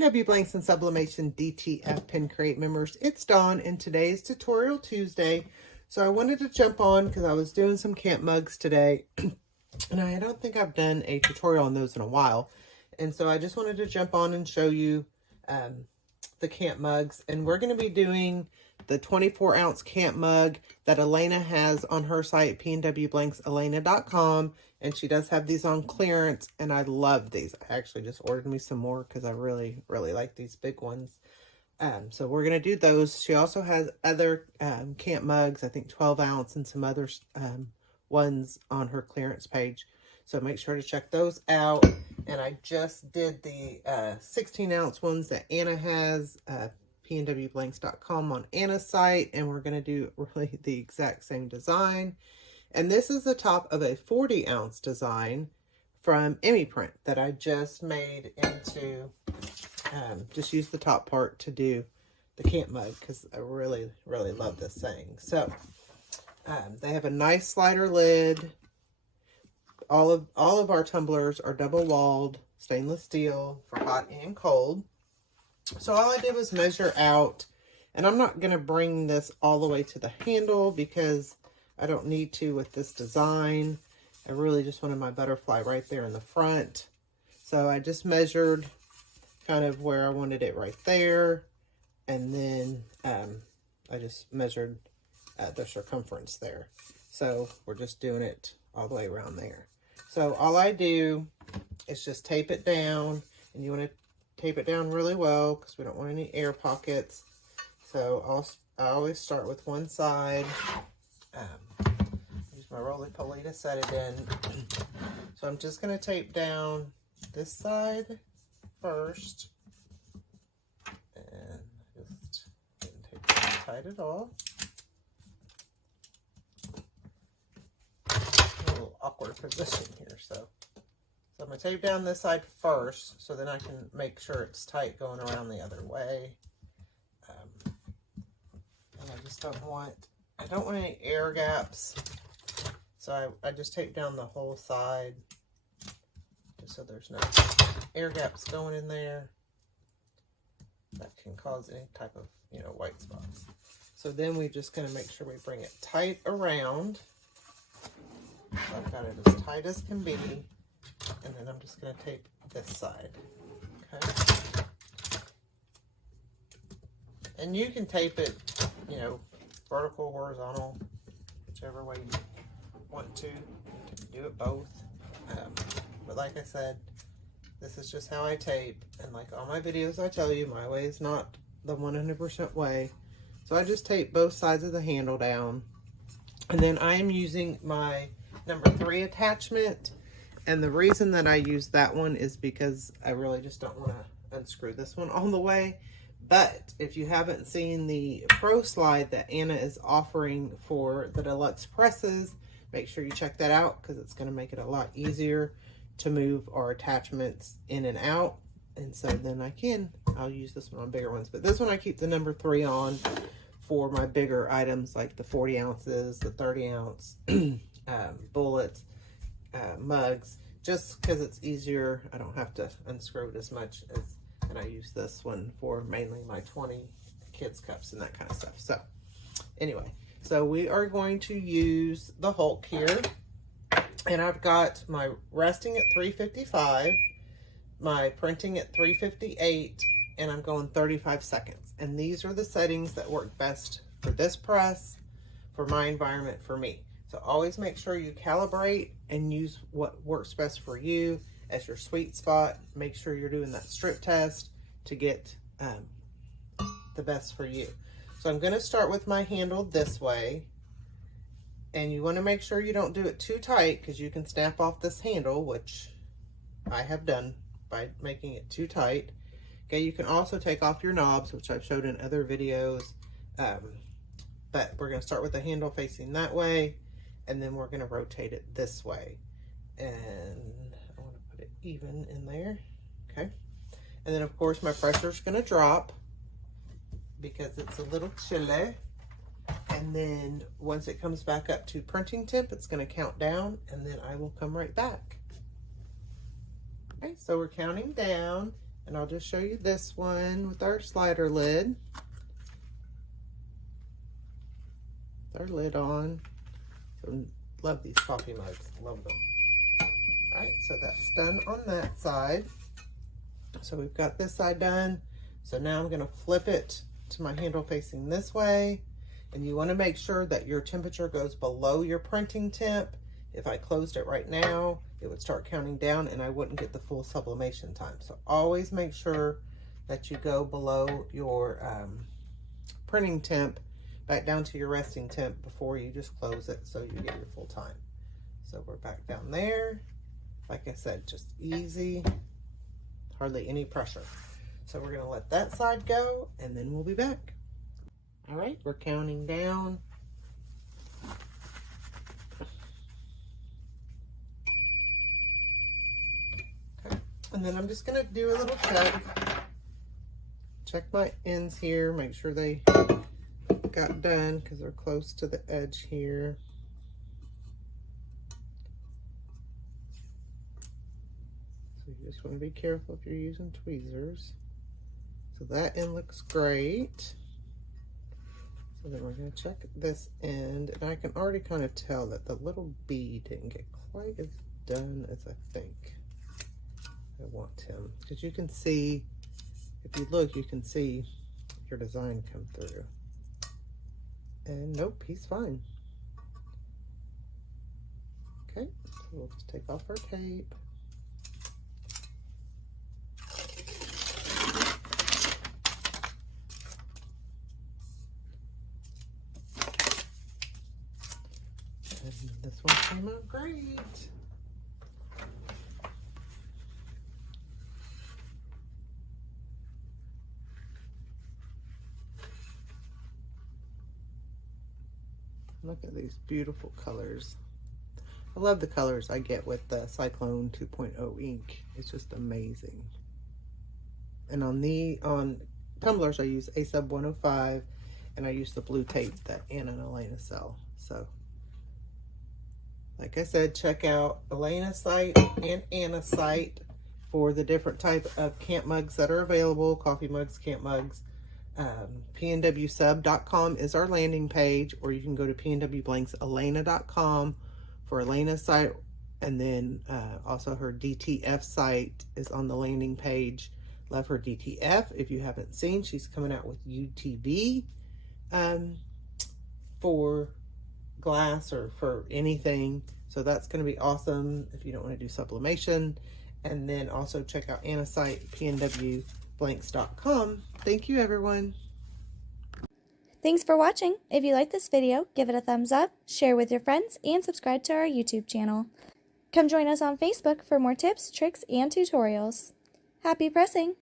PNW Blanks and Sublimation DTF Pin Crate members, it's Dawn and today's Tutorial Tuesday. So I wanted to jump on because I was doing some camp mugs today and I don't think I've done a tutorial on those in a while. And so I just wanted to jump on and show you the camp mugs, and we're going to be doing the 24-ounce camp mug that Elena has on her site, pnwblankselena.com, and she does have these on clearance, and I love these. I actually just ordered me some more because I really like these big ones. So we're going to do those. She also has other camp mugs, I think 12 ounce and some other ones on her clearance page. So make sure to check those out. And I just did the 16-ounce ones that Anna has, pnwblanks.com on Anna's site. And we're going to do really the exact same design. And this is the top of a 40-ounce design from Emmy Print that I just made into, just use the top part to do the camp mug because I really love this thing. So they have a nice slider lid. All of our tumblers are double-walled stainless steel for hot and cold. So all I did was measure out, and I'm not going to bring this all the way to the handle because I don't need to with this design. I really just wanted my butterfly right there in the front. So I just measured kind of where I wanted it right there, and then I just measured the circumference there. So we're just doing it all the way around there. So all I do is just tape it down, and you want to tape it down really well because we don't want any air pockets. So I always start with one side. Use my roly-poly to set it in. So I'm just going to tape down this side first. And just didn't tape it tight at all. Awkward position here, so I'm going to tape down this side first so then I can make sure it's tight going around the other way. And I don't want any air gaps, so I just tape down the whole side just so there's no air gaps going in there that can cause any type of white spots. So then we're just going to make sure we bring it tight around. So I've got it as tight as can be, and then I'm just going to tape this side, okay? And you can tape it, vertical, horizontal, whichever way you want to. You can do it both. But like I said, this is just how I tape, and like all my videos I tell you, my way is not the 100% way. So I just tape both sides of the handle down, and then I am using my number 3 attachment, and the reason that I use that one is because I really just don't want to unscrew this one all the way. But if you haven't seen the Pro Slide that Anna is offering for the deluxe presses, make sure you check that out because it's going to make it a lot easier to move our attachments in and out. And so then I'll use this one on bigger ones, but this one I keep the number 3 on for my bigger items like the 40 ounces, the 30 ounce bullets, mugs, just because it's easier. I don't have to unscrew it as much as, and I use this one for mainly my 20 kids cups and that kind of stuff. So anyway, so we are going to use the Hulk here, and I've got my resting at 355, my printing at 358, and I'm going 35 seconds. And these are the settings that work best for this press, for my environment, for me. So always make sure you calibrate and use what works best for you as your sweet spot. Make sure you're doing that strip test to get the best for you. So I'm going to start with my handle this way. And you want to make sure you don't do it too tight because you can snap off this handle, which I have done by making it too tight. Okay, you can also take off your knobs, which I've showed in other videos. But we're going to start with the handle facing that way. And then we're going to rotate it this way. And I want to put it even in there. Okay. And then, of course, my pressure is going to drop because it's a little chilly. And then once it comes back up to printing temp, it's going to count down. And then I will come right back. Okay, so we're counting down. And I'll just show you this one with our slider lid. With our lid on. So, love these coffee mugs, love them. All right, so that's done on that side. So we've got this side done. So now I'm gonna flip it to my handle facing this way. And you wanna make sure that your temperature goes below your printing temp. If I closed it right now, it would start counting down and I wouldn't get the full sublimation time. So always make sure that you go below your printing temp, back down to your resting temp before you just close it so you get your full time. So we're back down there. Like I said, just easy, hardly any pressure. So we're gonna let that side go and then we'll be back. All right, we're counting down. Okay, and then I'm just gonna do a little check my ends here, make sure they got done because they're close to the edge here. So you just want to be careful if you're using tweezers. So that end looks great. So then we're going to check this end, and I can already kind of tell that the little bead didn't get quite as done as I think I want him. Because you can see, if you look, you can see your design come through. And nope, he's fine. Okay, so we'll just take off our tape. And this one came out great. Look at these beautiful colors. I love the colors I get with the Cyclone 2.0 ink. It's just amazing. And on tumblers, I use A-Sub 105, and I use the blue tape that Anna and Elena sell. So, like I said, check out Elena's site and Anna's site for the different type of camp mugs that are available, coffee mugs, camp mugs. PNWsub.com is our landing page, or you can go to pnwblankselena.com for Elena's site, and then also her DTF site is on the landing page. Love her DTF. If you haven't seen, she's coming out with UTV for glass or for anything, so that's going to be awesome if you don't want to do sublimation. And then also check out Anna's site, pnwblanks.com. Thank you, everyone. Thanks for watching. If you like this video, give it a thumbs up, share with your friends, and subscribe to our YouTube channel. Come join us on Facebook for more tips, tricks, and tutorials. Happy pressing!